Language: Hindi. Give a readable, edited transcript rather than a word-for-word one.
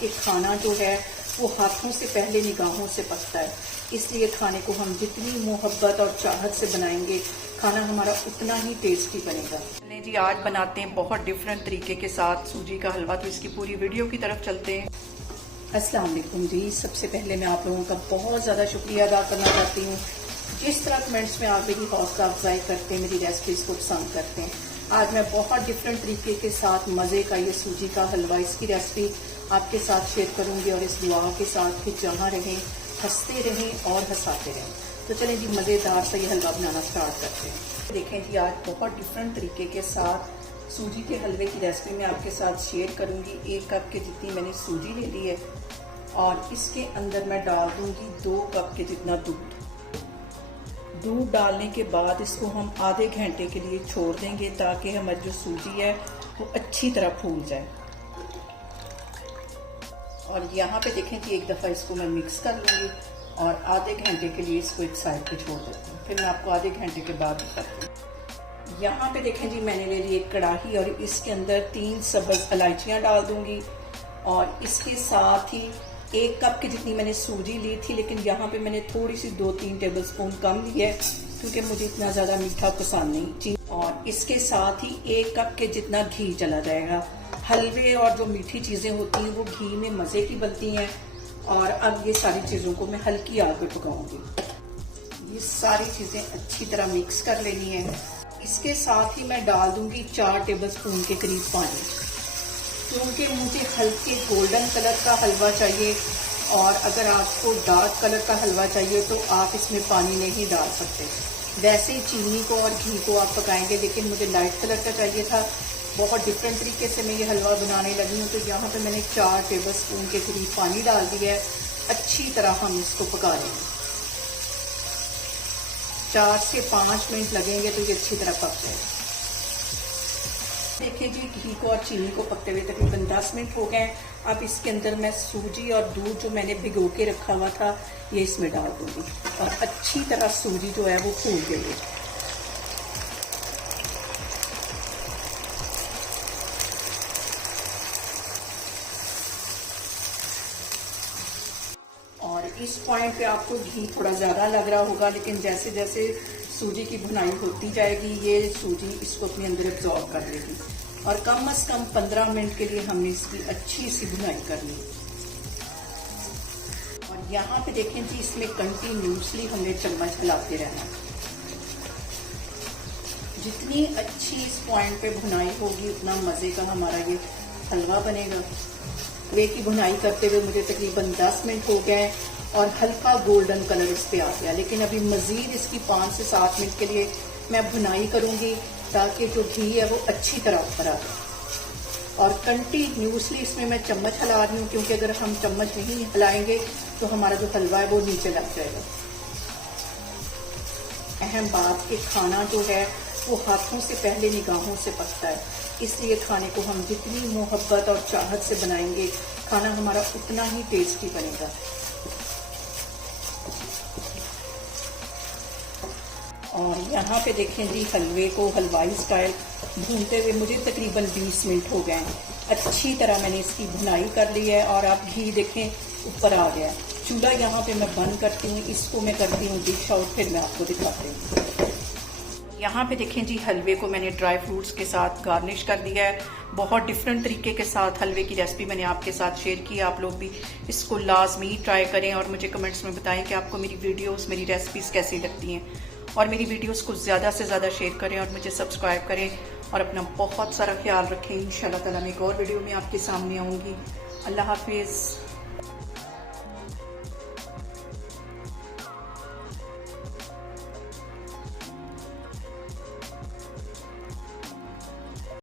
के खाना जो है वो हाथों से पहले निगाहों से पकता है, इसलिए खाने को हम जितनी मोहब्बत और चाहत से बनाएंगे खाना हमारा उतना ही टेस्टी बनेगा। चलें जी, आज बनाते हैं बहुत डिफरेंट तरीके के साथ सूजी का हलवा, तो इसकी पूरी वीडियो की तरफ चलते हैं। अस्सलाम वालेकुम जी, सबसे पहले मैं आप लोगों का बहुत ज़्यादा शुक्रिया अदा करना चाहती हूँ। जिस तरह कमेंट्स में आप मेरी हौसला अफजाई करते हैं, मेरी रेसिपीज़ को पसंद करते हैं। आज मैं बहुत डिफरेंट तरीके के साथ मज़े का ये सूजी का हलवा, इसकी रेसिपी आपके साथ शेयर करूँगी और इस दुआ के साथ कि जहाँ रहें हंसते रहें और हंसाते रहें। तो चलें जी, मज़ेदार सा ये हलवा बनाना स्टार्ट करते हैं। देखें जी, आज बहुत डिफरेंट तरीके के साथ सूजी के हलवे की रेसिपी मैं आपके साथ शेयर करूँगी। 1 कप के जितनी मैंने सूजी ले ली है और इसके अंदर मैं डाल दूँगी 2 कप के जितना दूध। दूध डालने के बाद इसको हम आधे घंटे के लिए छोड़ देंगे ताकि हमारी जो सूजी है वो अच्छी तरह फूल जाए। और यहाँ पे देखें कि एक दफ़ा इसको मैं मिक्स कर लूँगी और आधे घंटे के लिए इसको एक साइड पे छोड़ देती हूँ। फिर मैं आपको आधे घंटे के बाद बताती हूँ। यहाँ पे देखें जी, मैंने ले ली एक कढ़ाई और इसके अंदर 3 सब्ज़ इलायचियाँ डाल दूँगी और इसके साथ ही 1 कप की जितनी मैंने सूजी ली थी, लेकिन यहाँ पे मैंने थोड़ी सी 2-3 टेबलस्पून कम ली है क्योंकि मुझे इतना ज़्यादा मीठा पसंद नहीं। और इसके साथ ही 1 कप के जितना घी चला जाएगा। हलवे और जो मीठी चीज़ें होती हैं वो घी में मज़े की बनती हैं। और अब ये सारी चीज़ों को मैं हल्की आग पे पकाऊंगी। ये सारी चीज़ें अच्छी तरह मिक्स कर लेनी है। इसके साथ ही मैं डाल दूंगी 4 टेबलस्पून के करीब पानी, क्योंकि मुझे हल्के गोल्डन कलर का हलवा चाहिए और अगर आपको डार्क कलर का हलवा चाहिए तो आप इसमें पानी नहीं डाल सकते। वैसे ही चीनी को और घी को आप पकाएंगे, लेकिन मुझे लाइट कलर का चाहिए था। बहुत डिफरेंट तरीके से मैं ये हलवा बनाने लगी हूँ। तो यहाँ पे मैंने 4 टेबलस्पून के करीब पानी डाल दिया है। अच्छी तरह हम इसको पका लेंगे। 4 से 5 मिनट लगेंगे तो ये अच्छी तरह पक जाएगा। देखिए जी, घी को और चीनी को पकते हुए तकरीबन 10 मिनट हो गए। अब इसके अंदर मैं सूजी और दूध जो मैंने भिगो के रखा हुआ था ये इसमें डाल दूंगी और अच्छी तरह सूजी जो है वो फूल गई है। और इस पॉइंट पे आपको घी थोड़ा ज़्यादा लग रहा होगा, लेकिन जैसे जैसे सूजी की भुनाई होती जाएगी ये सूजी इसको अपने अंदर एब्जॉर्ब कर लेगी। और कम से कम 15 मिनट के लिए हमने इसकी अच्छी सी भुनाई करनी। और यहाँ पे देखें जी, इसमें कंटिन्यूसली हमने चम्मच हिलाते रहना। जितनी अच्छी इस पॉइंट पे भुनाई होगी उतना मज़े का हमारा ये हलवा बनेगा। वे की भुनाई करते हुए मुझे तकरीबन 10 मिनट हो गए और हल्का गोल्डन कलर इस पे आ गया, लेकिन अभी मज़ीद इसकी 5 से 7 मिनट के लिए मैं भुनाई करूँगी ताकि जो घी है वो अच्छी तरह ऊपर आ जाए। और कंटिन्यूसली इसमें मैं चम्मच हिला रही हूँ, क्योंकि अगर हम चम्मच नहीं हिलाएंगे तो हमारा जो हलवा है वो नीचे लग जाएगा। अहम बात कि खाना जो है वो हाथों से पहले निगाहों से पकता है, इसलिए खाने को हम जितनी मोहब्बत और चाहत से बनाएंगे खाना हमारा उतना ही टेस्टी बनेगा। और यहाँ पे देखें जी, हलवे को हलवाई स्टाइल भूनते हुए मुझे तकरीबन 20 मिनट हो गए। अच्छी तरह मैंने इसकी भुनाई कर ली है और आप घी देखें ऊपर आ गया। चूल्हा यहाँ पे मैं बंद करती हूँ, इसको मैं करती हूँ डिश आउट, फिर मैं आपको दिखाती हूँ। यहाँ पे देखें जी, हलवे को मैंने ड्राई फ्रूट्स के साथ गार्निश कर दिया है। बहुत डिफरेंट तरीके के साथ हलवे की रेसिपी मैंने आपके साथ शेयर की। आप लोग भी इसको लाजमी ट्राई करें और मुझे कमेंट्स में बताएं कि आपको मेरी वीडियोस, मेरी रेसिपीज़ कैसी लगती हैं। और मेरी वीडियोस को ज़्यादा से ज़्यादा शेयर करें और मुझे सब्सक्राइब करें और अपना बहुत सारा ख्याल रखें। इंशाल्लाह ताला मैं एक और वीडियो में आपके सामने आऊँगी। अल्लाह हाफिज़।